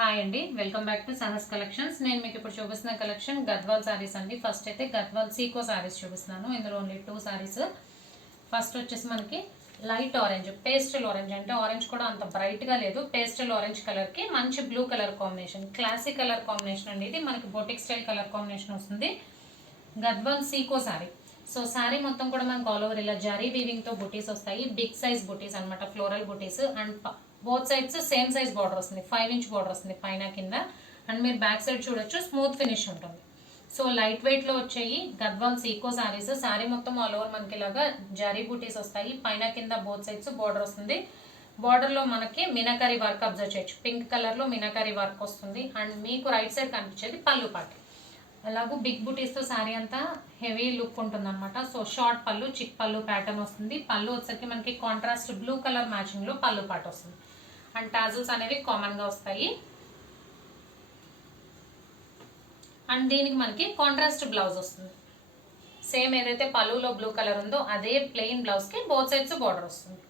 Hi అండి, welcome back to Sahas collections. నేను మీకు ఇప్పుడు చూపిస్తున్న కలెక్షన్ గద్వాల్ సారీస్ అండి. ఫస్ట్ అయితే గద్వాల్ సీకో సారీస్ చూపిస్తున్నాను. ఇందులో ఓన్లీ 2 సారీస్. ఫస్ట్ వచ్చేసి మనకి లైట్ ఆరెంజ్, పేస్టల్ ఆరెంజ్, అంటే ఆరెంజ్ కూడా అంత బ్రైట్ గా లేదు. పేస్టల్ ఆరెంజ్ కలర్ కి మంచి blue colour combination, classic colour combination అండి. ఇది మనకి బొటిక్ స్టైల్ కలర్ కాంబినేషన్ వస్తుంది. Gadwal Seeko sorry. So sorry మొత్తం కూడా మనకు ఆల్ ఓవర్ ఇలా జరీ వీవింగ్ తో బుటీస్ వస్తాయి. బిగ్ సైజ్ బుటీస్ అనమాట, floral buttis. And both sides same size border వస్తుంది, 5 ఇంచ్ బార్డర్ వస్తుంది పైన కింద. అండ్ మీరు బ్యాక్ సైడ్ చూడొచ్చు, స్మూత్ ఫినిష్ ఉంటుంది. సో లైట్ వెయిట్ లో వచ్చాయి గద్వాల్ సీకో సారీస్. సారీ మొత్తం ఆల్ ఓవర్ మనకి ఇలాగా జరీ బుటీస్ వస్తాయి, పైన కింద బోత్ సైడ్స్ బార్డర్ వస్తుంది. బార్డర్ లో మనకి మీనాకరీ వర్క్ అబ్జర్వ్ చేయొచ్చు, పింక్ కలర్ లో మీనాకరీ వర్క్ వస్తుంది. అండ్ మీకు రైట్ సైడ్ కనిపించేది పళ్ళు పాట. అలాగూ బిగ్ బుటీస్ తో శారీ అంతా హెవీ లుక్ ఉంటుంది అనమాట. సో షార్ట్ పళ్ళు, చిక్ పళ్ళు ప్యాటర్న్ వస్తుంది. పళ్ళు వచ్చేసరికి మనకి కాంట్రాస్ట్ బ్లూ కలర్ మ్యాచింగ్ లో పళ్ళు పాట వస్తుంది. అండ్ టాజిల్స్ అనేవి కామన్ గా వస్తాయి. అండ్ దీనికి మనకి కాంట్రాస్ట్ బ్లౌజ్ వస్తుంది. సేమ్ ఏదైతే పళ్ళులో బ్లూ కలర్ ఉందో అదే ప్లెయిన్ బ్లౌజ్ కి బోత్ సైడ్స్ బార్డర్ వస్తుంది.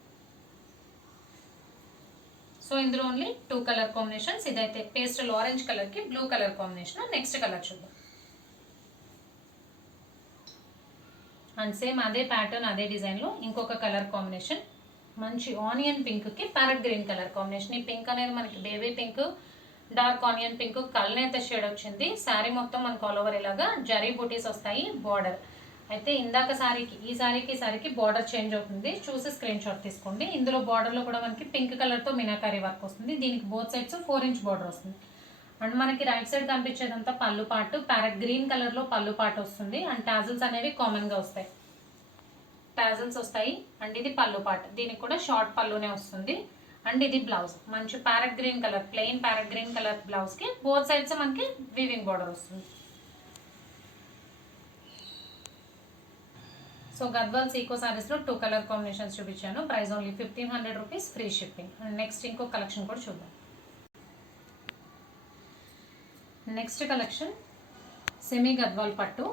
సో ఇందులో ఓన్లీ 2 కలర్ కాంబినేషన్స్. ఇదైతే పేస్టల్ ఆరెంజ్ కలర్ కి blue colour combination. Next colour చూద్దాం. అండ్ సేమ్ అదే ప్యాటర్న్, అదే డిజైన్ లో ఇంకొక కలర్ కాంబినేషన్, మంచి ఆనియన్ పింక్ కి ప్యారెట్ గ్రీన్ కలర్ కాంబినేషన్. ఈ పింక్ అనేది మనకి baby pink, dark onion pink, కల్నేత షేడ్ వచ్చింది. శారీ మొత్తం మనకు ఆల్ ఓవర్ ఇలాగా జరీ బూటీస్ వస్తాయి. బార్డర్ అయితే ఇందాక శారీకి ఈ శారీకి బార్డర్ చేంజ్ అవుతుంది, చూసి స్క్రీన్ షాట్ తీసుకోండి. ఇందులో బార్డర్ లో కూడా మనకి పింక్ కలర్ తో మీనాకారీ వర్క్ వస్తుంది. దీనికి బోత్ సైడ్స్ 4 ఇంచ్ బార్డర్ వస్తుంది. అండ్ మనకి రైట్ సైడ్ కనిపించేదంతా పళ్ళు పాటు, ప్యారెట్ గ్రీన్ కలర్ లో పళ్ళు పాటు వస్తుంది. అండ్ టాజిల్స్ అనేవి కామన్ గా వస్తాయి, టాజిల్స్ వస్తాయి. అండ్ ఇది పళ్ళు పాటు, దీనికి కూడా షార్ట్ పళ్ళునే వస్తుంది. అండ్ ఇది బ్లౌజ్, మంచి parrot green colour, plain parrot green colour blouse కి బోత్ సైడ్స్ మనకి వీవింగ్ బార్డర్ వస్తుంది. సో గద్వాల్ సీకో సారీస్ లో 2 కలర్ కాంబినేషన్స్ చూపించాను. Price only 1500 rupees, free shipping. And next ఇంకో కలెక్షన్ కూడా చూద్దాం. నెక్స్ట్ కలెక్షన్ సెమీ గద్వాల్ పట్టు.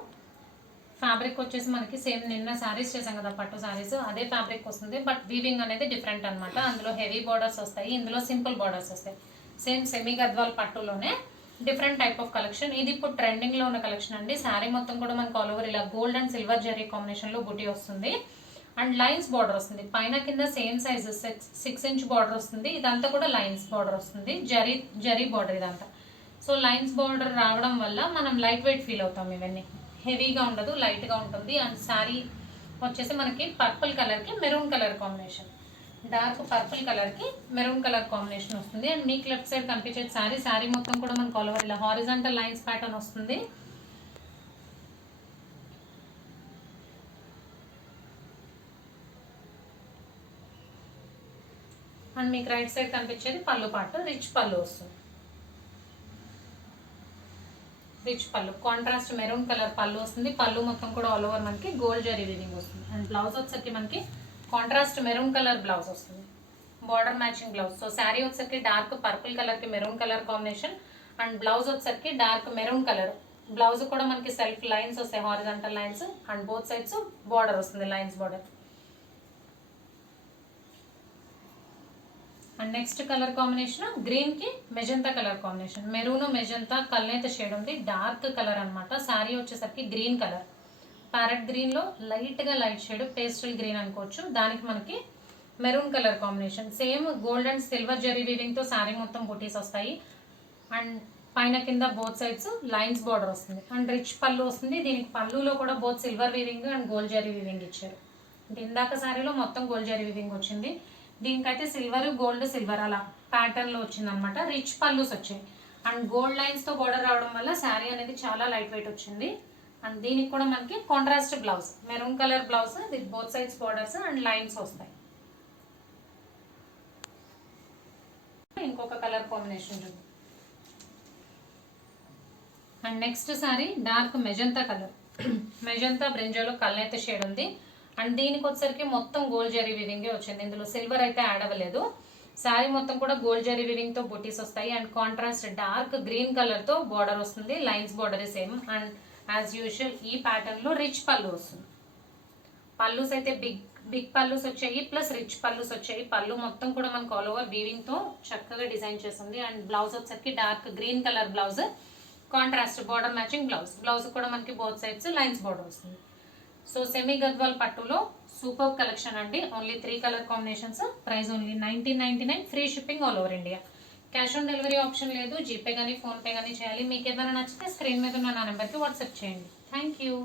ఫ్యాబ్రిక్ వచ్చేసి మనకి సేమ్ నిన్న శారీస్ చేసాం కదా పట్టు శారీస్, అదే ఫ్యాబ్రిక్ వస్తుంది. బట్ వీవింగ్ అనేది డిఫరెంట్ అనమాట. అందులో హెవీ బార్డర్స్ వస్తాయి, ఇందులో సింపుల్ బార్డర్స్ వస్తాయి. సేమ్ సెమీ గద్వాల్ పట్టులోనే డిఫరెంట్ టైప్ ఆఫ్ కలెక్షన్. ఇది ఇప్పుడు ట్రెండింగ్ లో ఉన్న కలెక్షన్ అండి. శారీ మొత్తం కూడా మనకు ఆల్ ఓవర్ ఇలా gold and silver zari combination లో బుటీ వస్తుంది. అండ్ లైన్స్ బార్డర్ వస్తుంది, పైన కింద సేమ్ సైజ్ 6 ఇంచ్ బార్డర్ వస్తుంది. ఇదంతా కూడా లైన్స్ బార్డర్ వస్తుంది, జరీ బార్డర్ ఇదంతా. సో లైన్స్ బార్డర్ రావడం వల్ల మనం లైట్ వెయిట్ ఫీల్ అవుతాం. ఇవన్నీ హెవీగా ఉండదు, లైట్ గా ఉంటుంది. అండ్ శారీ వచ్చేసి మనకి పర్పుల్ కలర్ కి maroon colour combination, dark purple colour కి మెరూన్ కలర్ కాంబినేషన్ వస్తుంది. అండ్ మీకు లెఫ్ట్ సైడ్ కనిపించే శారీ మొత్తం కూడా మనకు ఆల్ ఓవర్ ఇలా హారిజాంటల్ లైన్స్ ప్యాటర్న్ వస్తుంది. అండ్ మీకు రైట్ సైడ్ కనిపించేది పళ్ళు పాటు, రిచ్ పళ్ళు వస్తుంది. రిచ్ పళ్ళు, కాంట్రాస్ట్ మెరూన్ కలర్ పళ్ళు వస్తుంది. పళ్ళు మొత్తం కూడా ఆల్ ఓవర్ మనకి గోల్డ్ జరీ వీవింగ్ వస్తుంది. అండ్ బ్లౌజ్ వచ్చేసరికి మనకి కాంట్రాస్ట్ మెరూన్ కలర్ బ్లౌజ్ వస్తుంది, border matching blouse. So sari వచ్చేసరికి డార్క్ పర్పుల్ కలర్ కి maroon colour combination. And blouse వచ్చేసరికి డార్క్ మెరూన్ కలర్. బ్లౌజ్ కూడా మనకి సెల్ఫ్ లైన్స్ వస్తాయి, horizontal lines. And both sides border వస్తుంది, lines border. And next colour combination green కి magenta colour combination. Maroon magenta కల్నేత shade ఉంది, dark colour అనమాట. శారీ వచ్చేసరికి గ్రీన్ కలర్, ప్యారెట్ గ్రీన్ లో లైట్ గా లైట్ షేడ్, పేస్టల్ గ్రీన్ అనుకోవచ్చు. దానికి మనకి maroon colour combination. Same gold and silver zari weaving తో శారీ మొత్తం బుటీస్ వస్తాయి. అండ్ పైన కింద బోత్ సైడ్స్ లైన్స్ బార్డర్ వస్తుంది. అండ్ రిచ్ పళ్ళు వస్తుంది. దీనికి పళ్ళులో కూడా both silver weaving and gold zari weaving ఇచ్చారు. ఇందాక శారీలో మొత్తం గోల్డ్ జరీ వీవింగ్ వచ్చింది, దీనికైతే సిల్వర్ గోల్డ్ సిల్వర్ అలా ప్యాటర్న్ లో వచ్చింది అనమాట. రిచ్ పళ్ళుస్ వచ్చాయి. అండ్ గోల్డ్ లైన్స్ తో బోర్డర్ రావడం వల్ల శారీ అనేది చాలా లైట్ వెయిట్ వచ్చింది. అండ్ దీనికి కూడా మనకి contrast blouse, maroon colour blouse with both sides borders and lines వస్తాయి. ఇంకొక కలర్ కాంబినేషన్ చూద్దాం. And next sari dark magenta colour, magenta బ్రింజాలో కల్నేత షేడ్ ఉంది. అండ్ దీనికి వచ్చేసరికి మొత్తం గోల్డ్ జరీ వీవింగ్ వచ్చింది, ఇందులో సిల్వర్ అయితే యాడ్ అవ్వలేదు. శారీ మొత్తం కూడా గోల్డ్ జరీ వీవింగ్ తో బుటీస్ వస్తాయి. And contrast dark green colour తో బార్డర్ వస్తుంది, lines border same. And as usual ఈ ప్యాటర్న్ లో రిచ్ పళ్ళు వస్తుంది. పళ్ళుస్ అయితే బిగ్ పల్లూస్ వచ్చాయి ప్లస్ రిచ్ పల్లూస్ వచ్చాయి. పళ్ళు మొత్తం కూడా మనకు ఆల్ ఓవర్ వీవింగ్ తో చక్కగా డిజైన్ చేసింది. అండ్ బ్లౌజ్ వచ్చేసరికి dark green colour blouse, contrast border matching blouse. Blouse కూడా మనకి బోత్ సైడ్స్ లైన్స్ బార్డర్ వస్తుంది. సో సెమీ గద్వాల్ పట్టులో సూపర్ కలెక్షన్ అండి. Only 3 colour combinations. Price only 1999. Free shipping all over India. Cash on delivery option లేదు. GPay కానీ PhonePe కానీ చేయాలి. మీకు ఏదైనా నచ్చితే స్క్రీన్ మీద ఉన్న నా నెంబర్కి వాట్సాప్ చేయండి. Thank you.